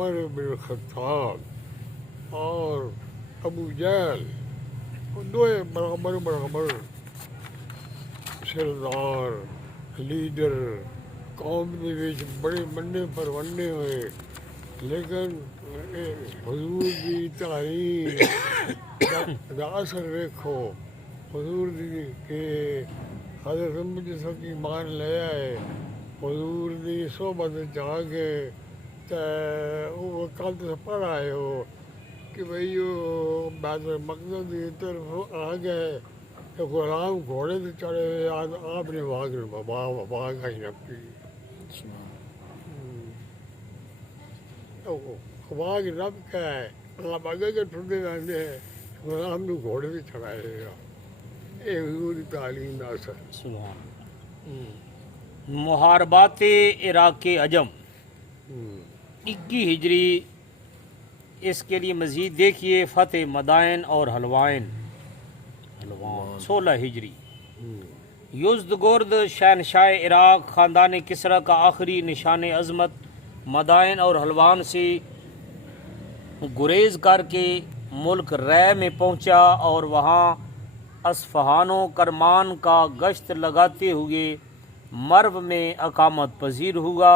عمر بن الخطاب اور ابو جہل دو برابر سردار لیڈر قوم کے وچ بڑے بننے پروننے ہوئے، لیکن حضور کی تعلیم دا اثر ویکھو، حضور دی کہ حضرت محمد صاحب کی مان لے آئے، حضور دی صحبت جا کے وہ کل تو پڑھ آئے ہو کہ بھئی وہ بیت المقدس کی طرف آ گئے، غلام گھوڑے سے چڑھے ہوئے آپ نے واگ آئی نپی واگ نپ کے ہے آپ آگے کے ٹھنڈے رہتے ہیں، غلام نے گھوڑے سے چڑھائے گا، یہ حضور کی تعلیم کا اثر۔ محاربات عراق عجم 21 ہجری، اس کے لیے مزید دیکھیے فتح مدائن اور حلوان 16 ہجری۔ یزدگرد شہنشاہ عراق خاندان کسریٰ کا آخری نشان عظمت مدائن اور حلوان سے گریز کر کے ملک رے میں پہنچا اور وہاں اصفہان و کرمان کا گشت لگاتے ہوئے مرو میں اقامت پذیر ہوا۔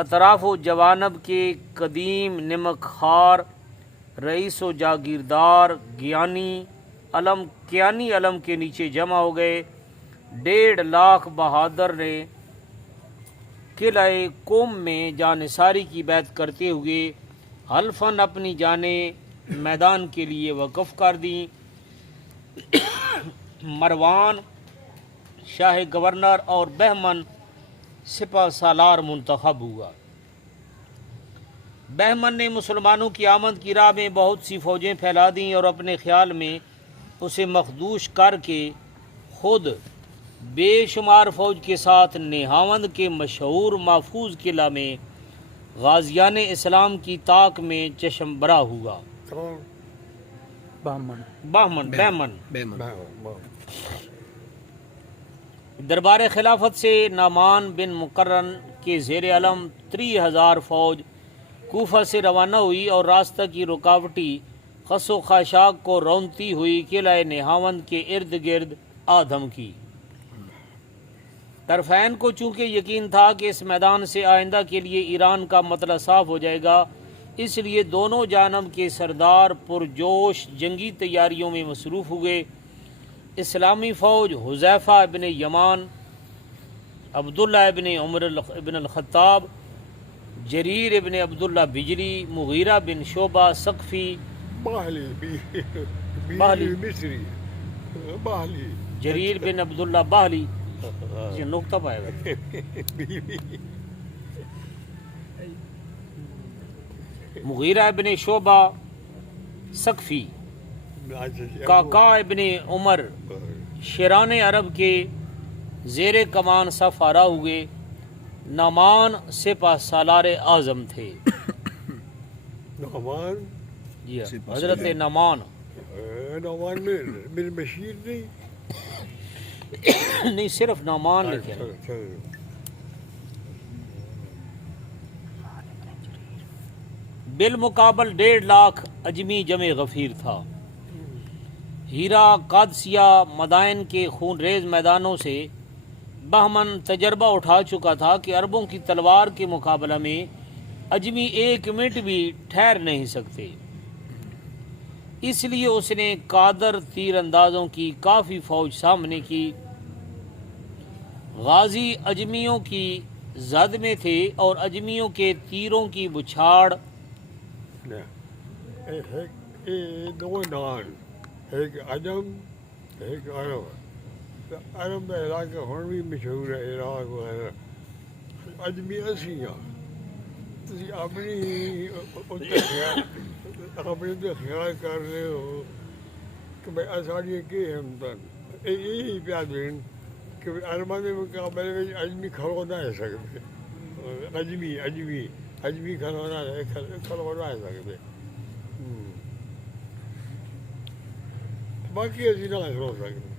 اطراف و جوانب کے قدیم نمک خار رئیس و جاگیردار کیانی علم کے نیچے جمع ہو گئے۔ 1.5 لاکھ بہادر نے قلعہ قم میں جانثاری کی بیعت کرتے ہوئے حلفاً اپنی جانیں میدان کے لیے وقف کر دیں۔ مروان شاہ گورنر اور بہمن سپہ سالار منتخب ہوا۔ بہمن نے مسلمانوں کی آمد کی راہ میں بہت سی فوجیں پھیلا دیں اور اپنے خیال میں اسے مخدوش کر کے خود بے شمار فوج کے ساتھ نہاوند کے مشہور محفوظ قلعہ میں غازیان اسلام کی طاق میں چشم برا ہوا۔ بہمن دربار خلافت سے نعمان بن مقرن کے زیر علم 30,000 فوج کوفہ سے روانہ ہوئی اور راستہ کی رکاوٹی خس و خاشاک کو رونتی ہوئی قلعہ نہاوند کے ارد گرد آدھم کی۔ طرفین کو چونکہ یقین تھا کہ اس میدان سے آئندہ کے لیے ایران کا مطلع صاف ہو جائے گا، اس لیے دونوں جانب کے سردار پرجوش جنگی تیاریوں میں مصروف ہوئے۔ اسلامی فوج حذیفہ ابن یمان، عبداللہ ابن عمر ابن الخطاب، جریر ابن عبداللہ بجلی، مغیرہ بن شعبہ ثقفی، جریر بن عبداللہ باہلی، یہ نقطہ پائے گا، مغیرہ ابن شعبہ ثقفی، کاکا ابن عمر شیران عرب کے زیر کمان صف آرا ہوئے۔ نعمان سپہ سالار اعظم تھے۔ نعمان جی حضرت نعمان بن بشیر نہیں، صرف نعمان لکھے۔ بالمقابل 1.5 لاکھ اجمی جمع غفیر تھا۔ ہیرا، قادسیہ، مدائن کے خون ریز میدانوں سے بہمن تجربہ اٹھا چکا تھا کہ عربوں کی تلوار کے مقابلہ میں اجمی 1 منٹ بھی ٹھہر نہیں سکتے، اس لیے اس نے قادر تیر اندازوں کی کافی فوج سامنے کی۔ غازی اجمیوں کی زد میں تھے اور اجمیوں کے تیروں کی بچھاڑ دو نان، ایک عجم ایک عرب۔ عرب کا علاقہ ہن بھی مشہور ہے، عراق وغیرہ۔ اجمی اسی ہاں، تسی اپنے تے خیال کر رہے ہو کہ بھائی ساڑی کی ہمتن یہی پیا دین کہ عرباں دے مقابلے میں اجمی کھڑو نہ ہے سکتے، اجمی کھڑو نہ ہے سکتے، باقی اسی نہ ہو سکتے۔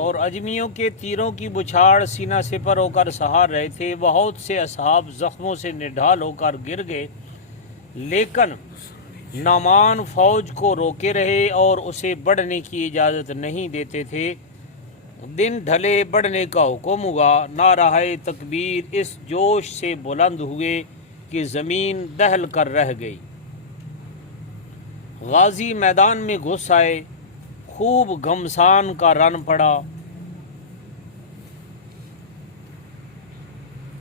اور اجمیوں کے تیروں کی بچھاڑ سینہ سپر ہو کر سہار رہے تھے۔ بہت سے اصحاب زخموں سے نڈھال ہو کر گر گئے لیکن نعمان فوج کو روکے رہے اور اسے بڑھنے کی اجازت نہیں دیتے تھے۔ دن ڈھلے بڑھنے کا حکم ہوا، نعرہ تکبیر اس جوش سے بلند ہوئے کہ زمین دہل کر رہ گئی۔ غازی میدان میں گھس آئے، خوب گھمسان کا رن پڑا۔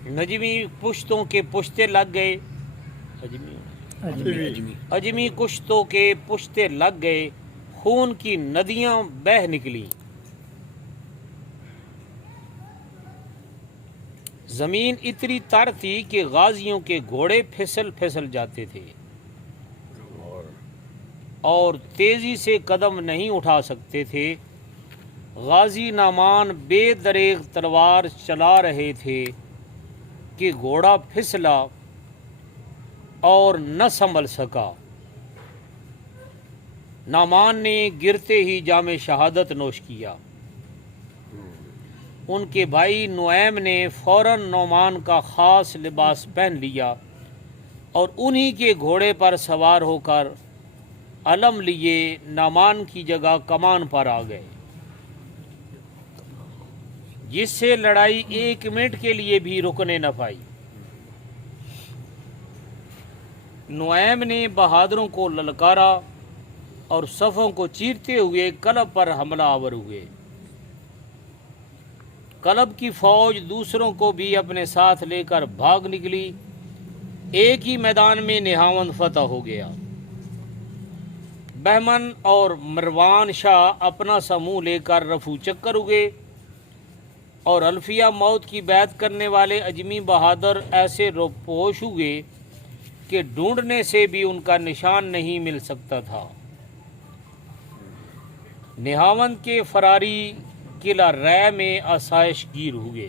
نجمی پشتوں کے پشتے لگ گئے، اجمی کشتوں کے پشتے لگ گئے، خون کی ندیاں بہہ نکلی۔ زمین اتنی تر تھی کہ غازیوں کے گھوڑے پھسل پھسل جاتے تھے اور تیزی سے قدم نہیں اٹھا سکتے تھے۔ غازی نعمان بے دریغ تلوار چلا رہے تھے کہ گھوڑا پھسلا اور نہ سنبھل سکا۔ نعمان نے گرتے ہی جام شہادت نوش کیا۔ ان کے بھائی نعیم نے فوراً نعمان کا خاص لباس پہن لیا اور انہی کے گھوڑے پر سوار ہو کر علم لیے نعمان کی جگہ کمان پر آ گئے، جس سے لڑائی 1 منٹ کے لیے بھی رکنے نہ پائی۔ نعیم نے بہادروں کو للکارا اور صفوں کو چیرتے ہوئے کلب پر حملہ آور ہوئے۔ کلب کی فوج دوسروں کو بھی اپنے ساتھ لے کر بھاگ نکلی۔ ایک ہی میدان میں نہاوند فتح ہو گیا۔ بہمن اور مروان شاہ اپنا سموں لے کر رفو چکر ہوئے اور الفیہ موت کی بیعت کرنے والے اجمی بہادر ایسے روپوش ہوئے کہ ڈھونڈنے سے بھی ان کا نشان نہیں مل سکتا تھا۔ نہاوند کے فراری قلعہ رے میں آسائش گیر ہوئے۔